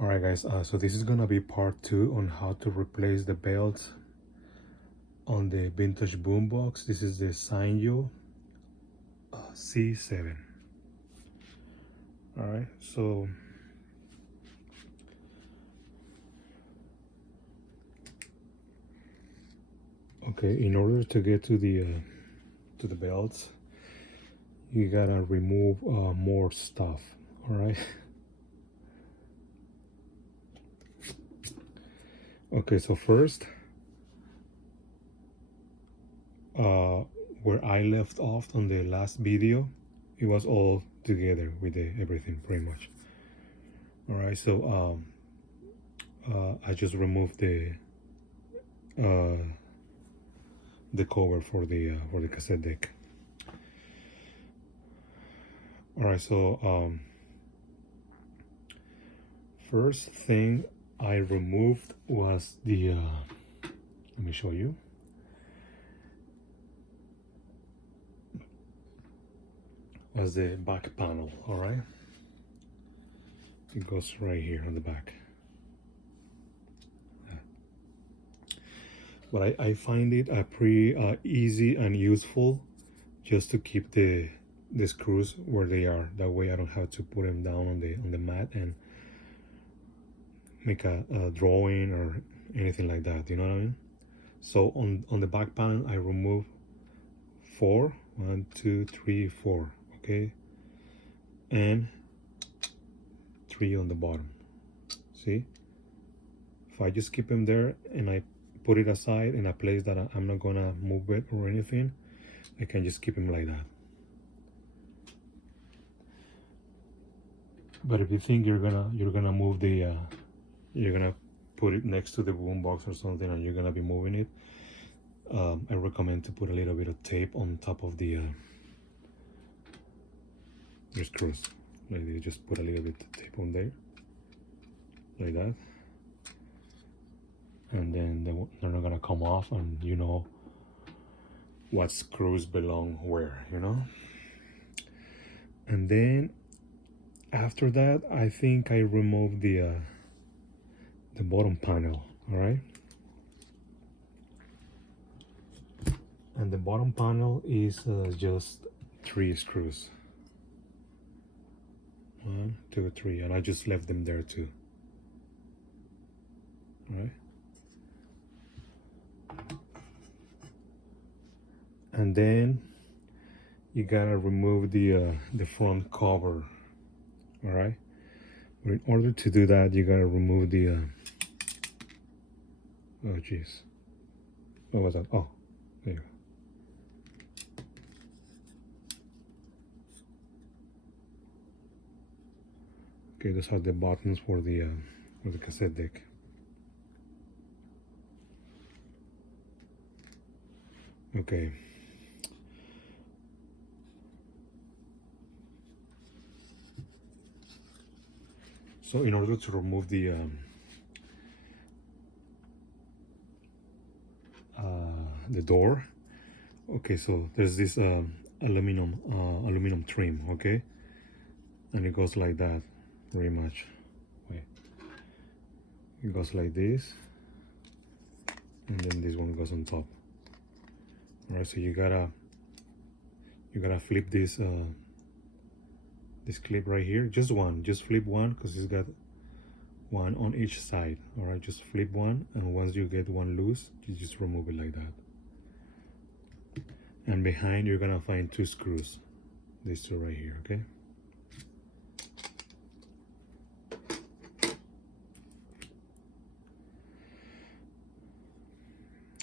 Alright guys, so this is gonna be part 2 on how to replace the belts on the vintage boombox. This is the Sanyo C7. Alright, so okay, in order to get to the belts, you gotta remove more stuff. Alright. Okay, so first, where I left off on the last video, it was all together with everything pretty much. All right, so I just removed the cover for the cassette deck. All right, so first thing I removed was the let me show you. Was the back panel. All right, it goes right here on the back. But I find it pretty easy and useful just to keep the screws where they are. That way I don't have to put them down on the mat and make a drawing or anything like that, you know what I mean? So on the back panel I remove 4, 1, 2, 3, 4, okay, and 3 on the bottom. See, if I just keep them there and I put it aside in a place that I'm not gonna move it or anything, I can just keep them like that. But if you think you're gonna move the you're gonna put it next to the boombox or something and you're gonna be moving it, I recommend to put a little bit of tape on top of the your screws. Like you just put a little bit of tape on there, like that, and then they're not gonna come off, and you know what screws belong where, you know. And then after that, I think I removed the bottom panel. All right, and the bottom panel is just 3 screws. 1, 2, 3, and I just left them there too. All right, and then you gotta remove the front cover. All right, but in order to do that, you gotta remove the oh geez, what was that? Oh, there you go. Okay, those are the buttons for the cassette deck. Okay. So in order to remove the door, okay, so there's this aluminum trim, okay, and it goes like that, very much. Wait, it goes like this, and then this one goes on top. All right, so you gotta flip this this clip right here, just flip one, because it's got one on each side. All right, just flip one, and once you get one loose, you just remove it like that. And behind you're gonna find 2 screws, these 2 right here, okay.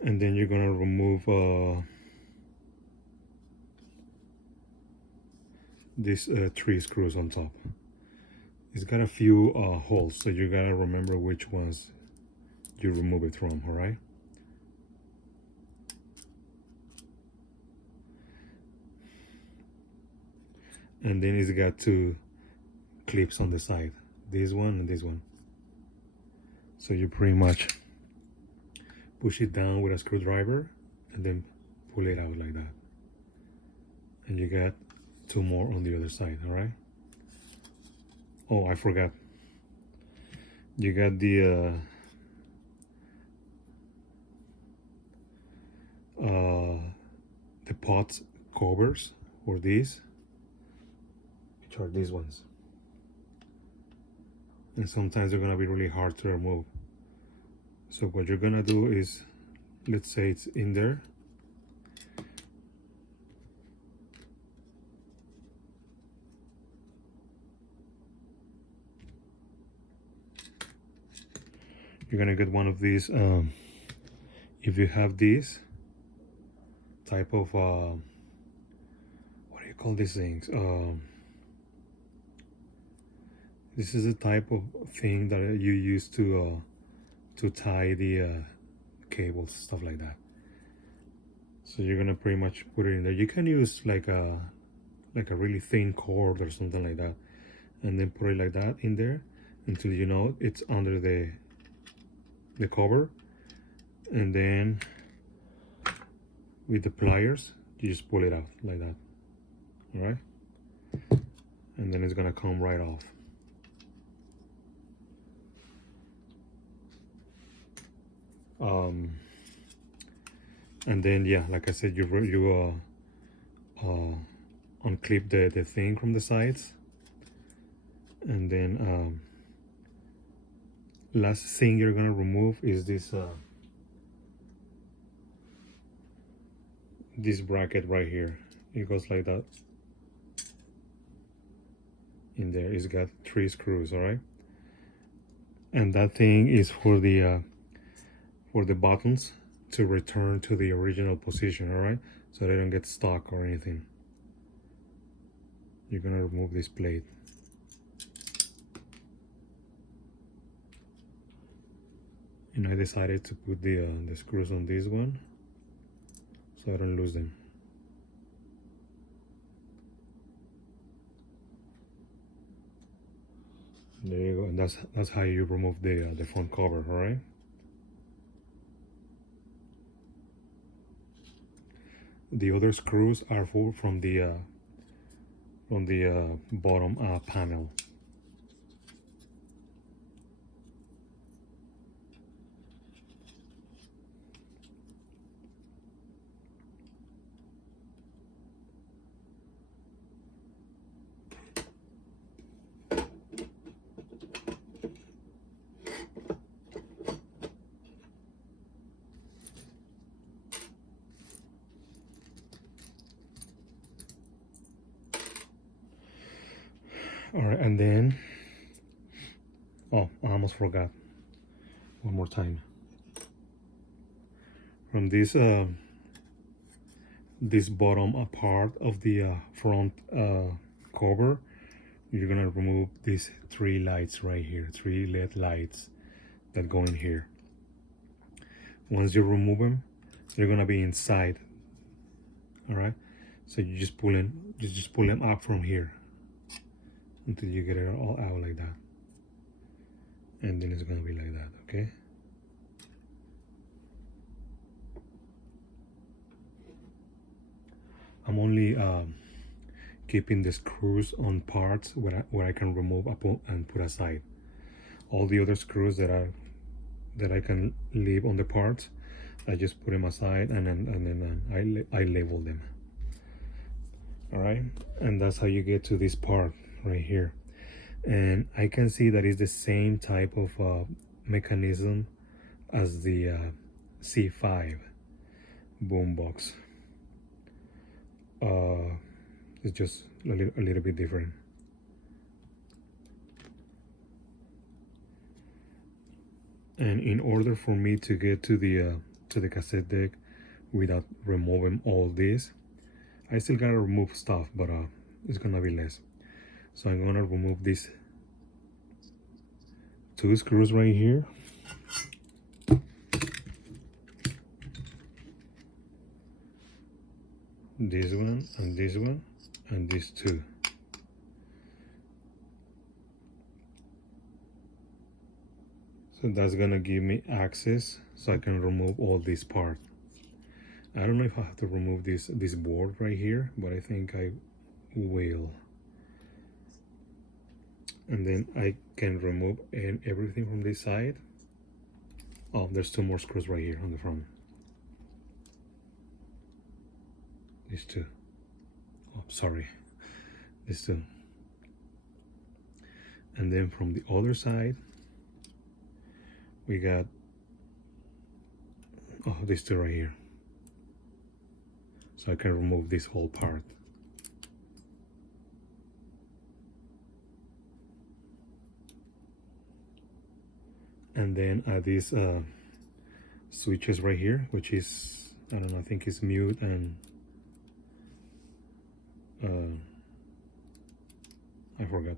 And then you're gonna remove these 3 screws on top. It's got a few holes, so you gotta remember which ones you remove it from. All right, and then it's got 2 clips on the side, this one and this one. So you pretty much push it down with a screwdriver and then pull it out like that, and you got 2 more on the other side. All right. Oh, I forgot. You got the pot covers for these, which are these ones, and sometimes they're gonna be really hard to remove. So what you're gonna do is, let's say it's in there, you're gonna get one of these. If you have these type of what do you call these things? This is a type of thing that you use to tie the cables, stuff like that. So you're gonna pretty much put it in there. You can use like a really thin cord or something like that, and then put it like that in there until you know it's under the cover, and then with the pliers you just pull it out like that. All right, and then it's gonna come right off. And then yeah, like I said, you unclip the thing from the sides, and then last thing you're gonna remove is this this bracket right here. It goes like that. In there, it's got 3 screws. All right, and that thing is for the buttons to return to the original position. All right, so they don't get stuck or anything. You're gonna remove this plate. And I decided to put the screws on this one so I don't lose them. There you go, and that's how you remove the front cover. All right. The other screws are from the bottom panel. All right, and then, oh, I almost forgot. One more time. From this bottom part of the front cover, you're gonna remove these 3 lights right here, 3 LED lights that go in here. Once you remove them, they're gonna be inside. All right, so you just pull them up from here until you get it all out like that, and then it's gonna be like that. Okay. I'm only keeping the screws on parts where I can remove and put aside. All the other screws that I can leave on the parts, I just put them aside, and then I label them. All right, and that's how you get to this part right here. And I can see that it's the same type of mechanism as the C5 boombox. It's just a little bit different. And in order for me to get to the cassette deck without removing all this, I still gotta remove stuff, but it's gonna be less. So I'm gonna remove these 2 screws right here. This one and this one and these 2. So that's gonna give me access so I can remove all this part. I don't know if I have to remove this board right here, but I think I will. and then I can remove everything from this side. Oh, there's 2 more screws right here on the front. These 2. Oh, sorry, these 2. And then from the other side, we got these 2 right here. So I can remove this whole part. And then these switches right here, which is, I don't know, I think it's mute and I forgot.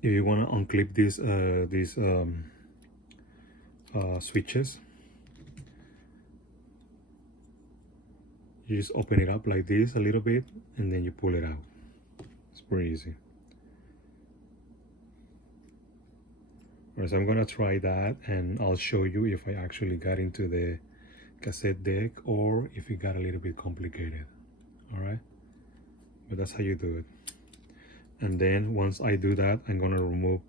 If you want to unclip these switches, you just open it up like this a little bit and then you pull it out. It's pretty easy. Alright, so I'm gonna try that and I'll show you if I actually got into the cassette deck or if it got a little bit complicated. Alright, but that's how you do it. And then once I do that, I'm gonna remove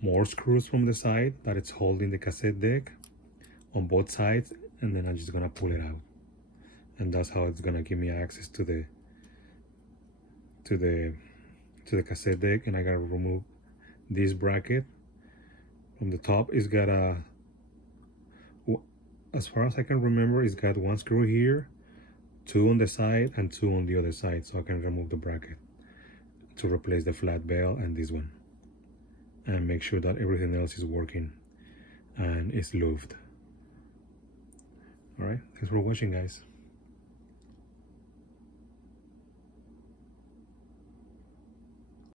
more screws from the side that it's holding the cassette deck on both sides, and then I'm just gonna pull it out, and that's how it's gonna give me access to the cassette deck. And I gotta remove this bracket from the top. It's got a, as far as I can remember, it's got 1 screw here, 2 on the side and 2 on the other side, so I can remove the bracket to replace the flat bell and this one, and make sure that everything else is working and is lubed. All right, thanks for watching, guys.